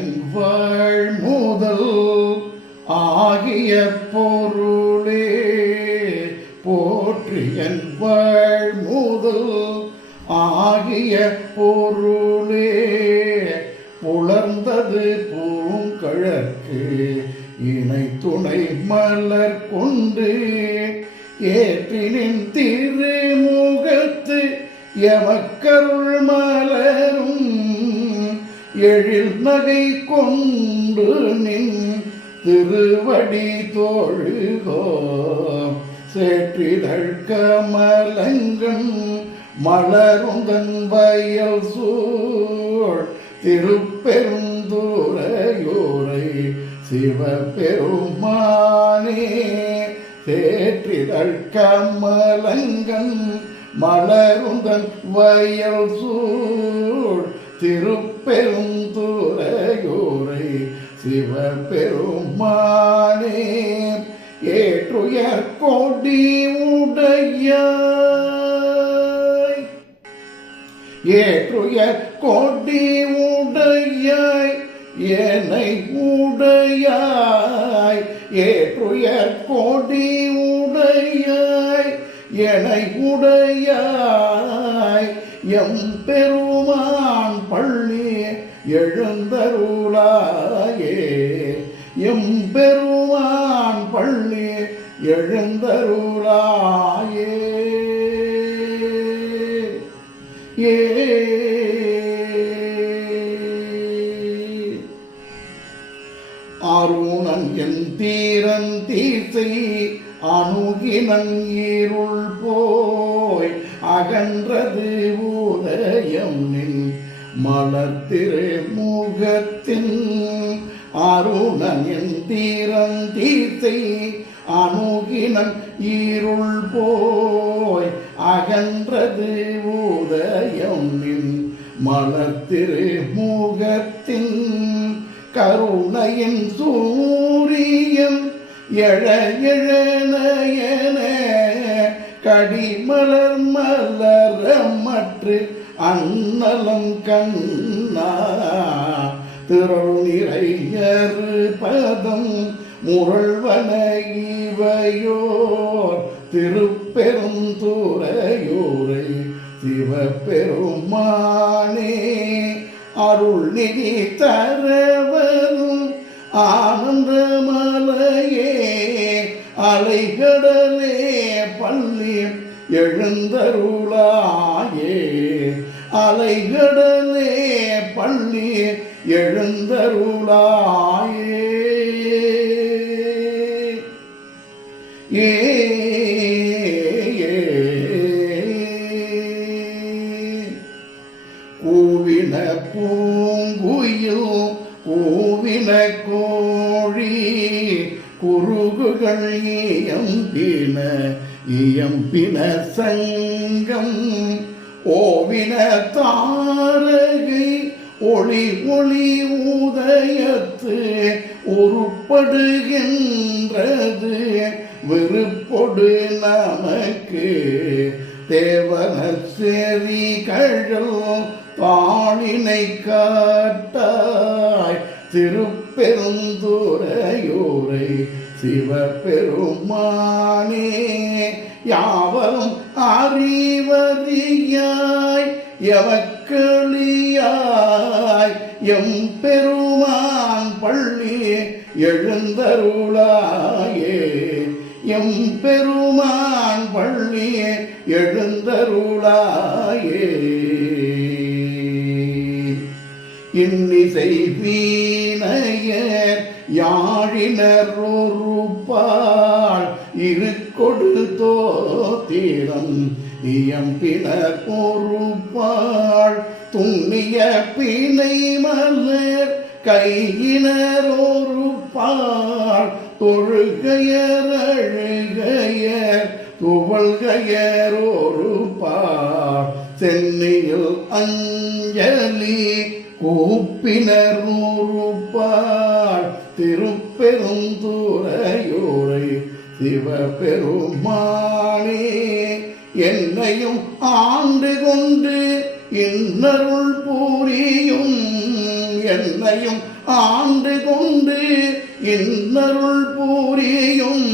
என் வாழ்முதல் ஆகிய பொருளே போற்றி என் வாழ்முதல் ஆகிய பொருளே புலர்ந்தது பூங்கழற்கு இணை துணை மலர் கொண்டு ஏற்றினின் திருமுகத்து எமக்கருள் மலரும் எழில் நகை கொண்டு நின் திருவடி தோழுகோ சேற்றிதழ் கமலங்கண் மலருந்தன் வயல் சூழ் திருப்பெருந்துறையூரை சிவபெருமானே சேற்றிதழ் கமலங்கண் மலருந்தன் வயல் சூழ் திருப்பெருந்துறையூரை சிவபெருமானே ஏற்றுயர் கொடி உடையாய் ஏற்றுயர் கொடி உடையாய் என்னை உடையாய் ஏற்றுயர் கொடி உடையாய் என்னை உடையாய் எம் பெருமான் பள்ளி எழுந்தருளாயே எம் பெருமான் பள்ளி எழுந்தருளாயே ஏ அருணன் என் தீரன் தீசை அணுகினன் இருள் போய் அகன்றது உதயம் நின் மலர்த்திரு முகத்தின் அருணன் என் தீரன் தீசை அணுகினன் இருள் போய் அகன்றது உதயம் நின் மலர்த்திரு முகத்தின் கருணையின் சூரியன் எழ எழநயன கடிமலர் மலரமற்று அன்னலம் கண்ணா திரள் நிறையரு பதம் முரள்வன இவையோர் திருப்பெருந்துறையூரை சிவபெருமானே அருள் நிதி தரவரும் ஆனந்தமலையே அலைகடலே பள்ளி எழுந்தருளாயே அலைகடலே பள்ளி எழுந்தருளாயே ஏ கூவின பூங்குயில் கூவின கோழி குருகுகள் இயம்பின சங்கம் ஓவின தாரகை ஒளி ஒளி உதயத்து உருப்படுகின்றது விருப்பொடு நமக்கு தேவன செறி கழல் தாளினை காட்டாய் திருப்பெருந்துறையூரை சிவபெருமானே யாவரும் அறிவறியாய் எவக்களியாய் எம் பெருமான் பள்ளி எழுந்தருளாயே எம் பெருமான் பள்ளி எழுந்தருளாயே இன்னிசை வீணையர் யாழினர் ஒருபால் இருக்கொடு தோத்திரம் இயம்பினர் ஒருபால் துண்ணிய பிணை மலர் கையினர் ஒருபால் தொழுகையர் அழுகையர் துவள்கையர் ஒருபால் சென்னையில் அஞ்சலி கூப்பினர் ஒருபால் திருப்பெருந்துறையூரை சிவபெருமானே என்னையும் ஆண்டு கொண்டு இன்னருள் புரியும் என்னையும் ஆண்டு கொண்டு இன்னருள் புரியும்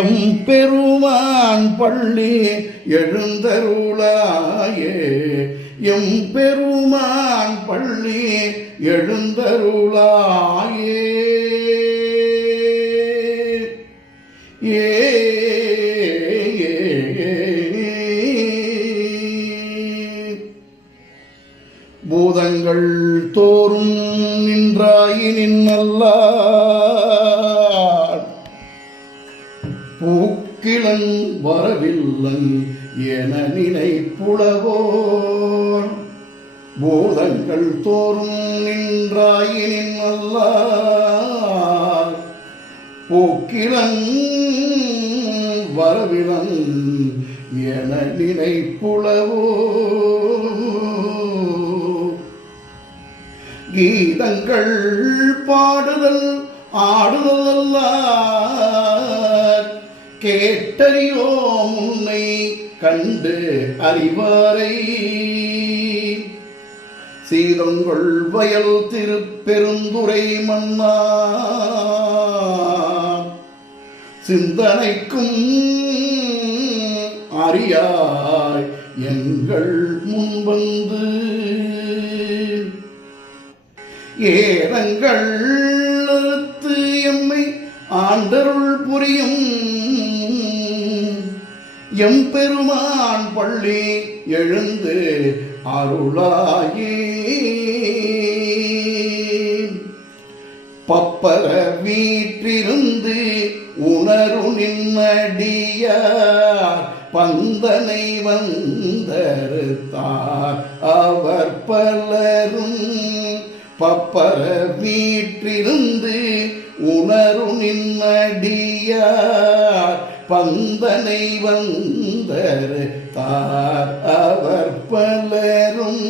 எம் பெருமான் பள்ளி எழுந்தருளாயே. எம் பெருமான் பள்ளி எழுந்தருளாயே. ஏ பூதங்கள் தோறும் நின்றாயினின் நல்லார் பூக்கிளன் வரவில்லன் என நினைப்புலவோர். பூதங்கள் தோறும் நின்றாயினின் நல்லார் பூக்கிளன் வரவிலன் என நினைப்புலவோர். கீதங்கள் பாடுதல் ஆடுதல் அல்லார் கேட்டறியோ முன்னை கண்டு அறிவாரை. சீதங்கள் வயல் திருப்பெருந்துறை மன்னா சிந்தனைக்கும் அறியாய் எங்கள் முன்வந்து. ஏரங்கள் அறுத்து எம்மை ஆண்டருள் புரியும் எம் பெருமான் பள்ளி எழுந்து அருளாயே. பப்பர வீற்றிருந்து உணரு நின்னடியார் பந்தனை வந்தறுத்தார் அவர் பலரும். பப்பர வீற்றிருந்து உணரு நின்னடியார் பந்தனை வந்தறுத்தார் அவர் பலரும்.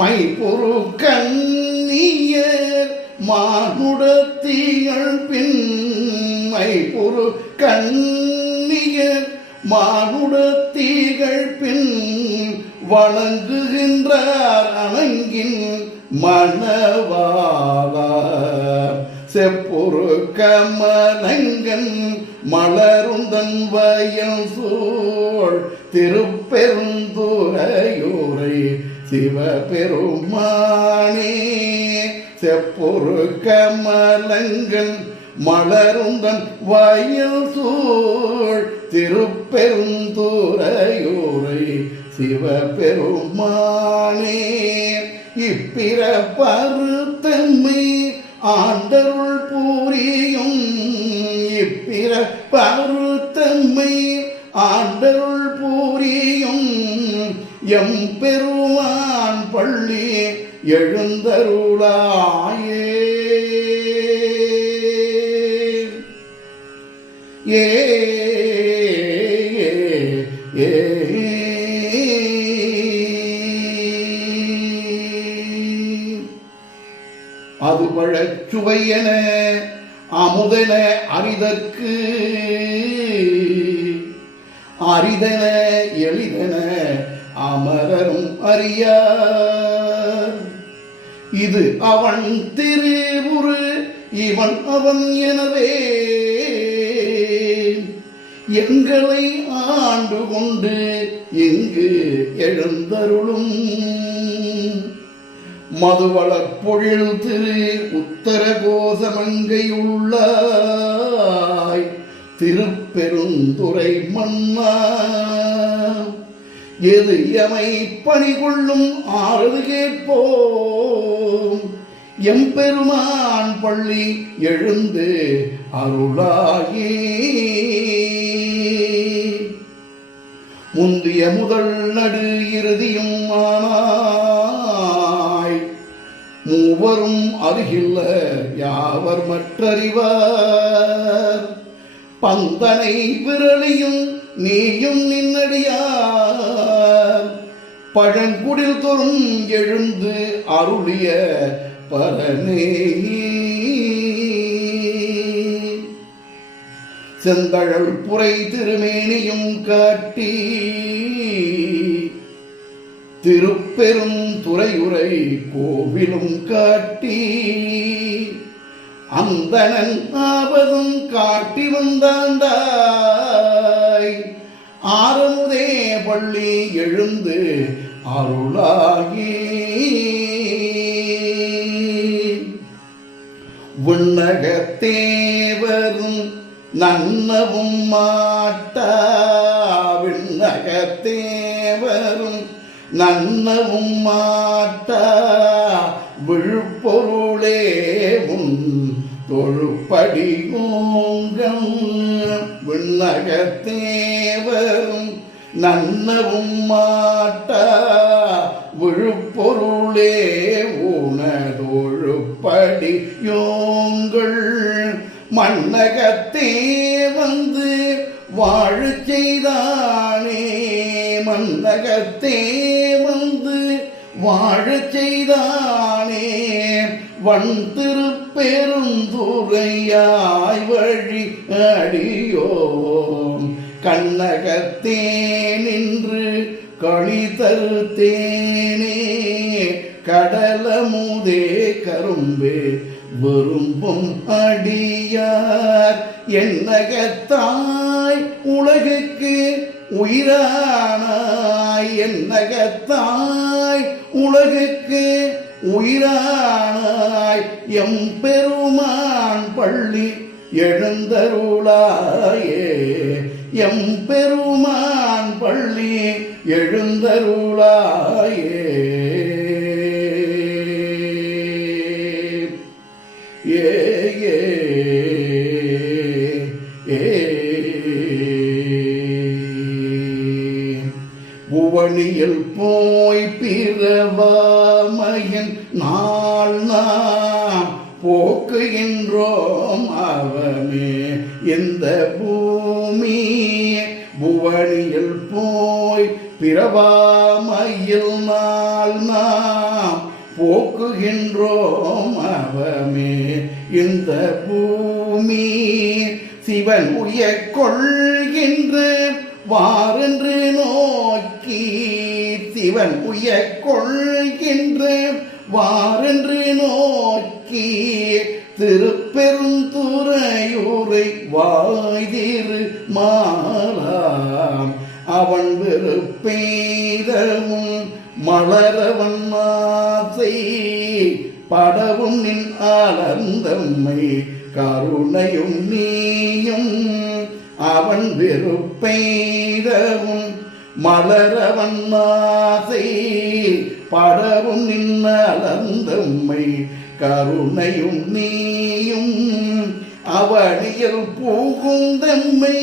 மைபொரு கண்ணியர் மானுடத்திகள் பின். மைபொரு கண்ணியர் மானுடத்திகள் பின் வணங்குகின்றார் அணங்கின் மணவாளர். செப்பொரு கமலங்கன் மலருந்தன் வயல் சூழ் திருப்பெருந்துறையூரை சிவபெருமானே. செப்பொரு கமலங்கன் மலருந்தன் வயல் சூழ் திருப்பெருந்துறையூரை சிவபெருமானே. இப்பிறப்பருத்தன்மை ஆண்டருள் புரியும். இப்பிறப்பருத்தன்மை ஆண்டருள் புரியும் எம் பெருமான் பள்ளி எழுந்தருளாயே. ஏ ஏ அது பழச்சுவையென அமுதென அரிதற்கு அரிதென எளிதென அமரரும் அறியார். இது அவன் திருவுரு இவன் அவன் எனவே எங்களை ஆண்டு கொண்டு இங்கு எழுந்தருளும். மதுவளப் பொழில் திரு உத்தர கோசமங்கையுள்ளாய் திருப்பெருந்துறை மன்னா. எது எமை பணி கொள்ளும் ஆறுது கேட்போம் எம் பெருமான் பள்ளி எழுந்து அருளாயே. முந்திய முதல் நடு இறுதியும் ஆனாய் மூவரும் அருகில்ல யாவர் மற்றறிவார். பந்தனை விரலியும் நீயும் நின்னடியார் பழங்குடில் தோறும் எழுந்து அருளிய பரனே. செந்தழல் புரை திருமேனியும் காட்டி திருப்பெரும் துறையுரை கோவிலும் காட்டி அந்தணன் ஆவதும் காட்டி வந்தாண்டாய் ஆரமுதே பள்ளி எழுந்து அருளாகி விண்ணகத்தேவரும் நன்னவும் மாட்டா விண்ணகத்தேவரும் நன்னவும் மாட்டா விழுப்பொருளே உன் தொழுப்படியோங்கம் விண்ணகத்தேவரும் நன்னவும் மாட்டா விழுப்பொருளே உனதொழுப்படியோங்கள் மண்ணகத்தே வந்து வாழ செய்தானே மண்ணகத்தே வந்து வாழ செய்தானே வன் திருப்பெருந்துறையாய் வழி அடியோம் கண்ணகத்தே நின்று களி தருத்தேனே கடலமுதே கரும்பே விரும்பும் அடியார் என்னகத்தாய் உலகுக்கு உயிரானாய் என்னகத்தாய் உலகுக்கு உயிரானாய் எம் பெருமான் பள்ளி எழுந்தருளாயே எம் பெருமான் பள்ளி எழுந்தருளாயே ஏ ஏ ஏ புவனியில் போய் பிறவாமையின் நாள் நாம் போக்குகின்றோம் அவமே இந்த பூமி புவனியில் போய் பிறவாமையில் நாள் நாம் போக்குகின்றோம் அவமே இந்த பூமி சிவன் உய கொள்கின்ற வாரென்று நோக்கி சிவன் உய கொள்கின்ற வாரென்று நோக்கி திருப்பெருந்துறையூரை வாய்திரு மாலாம் அவன் வெறுப்பெய்தவும் மலரவன் ஆசை படவும் நின் ஆனந்தம்மை கருணையும் நீயும் அவன் வெறுப்பெய்தவும் மலரவன் ஆசை படவும் நின் ஆனந்தம்மை கருணையும் நீயும் அவனியில் புகுந்தம்மை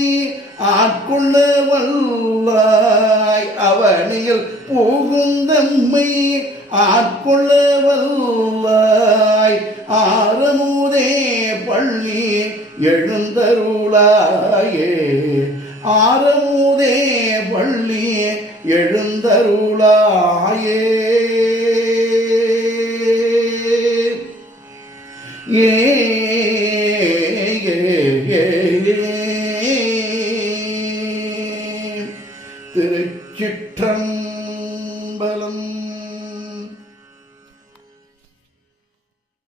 ஆட்கொள்ள வல்லாய் அவனியில் புகுந்தம்மை ஆட்கொள்ள வல்லாய் ஆரமுதே பள்ளி எழுந்தருளாயே ஆரமுதே பள்ளி எழுந்தருளாயே ஏ திருச்சிற்றம்பலம்.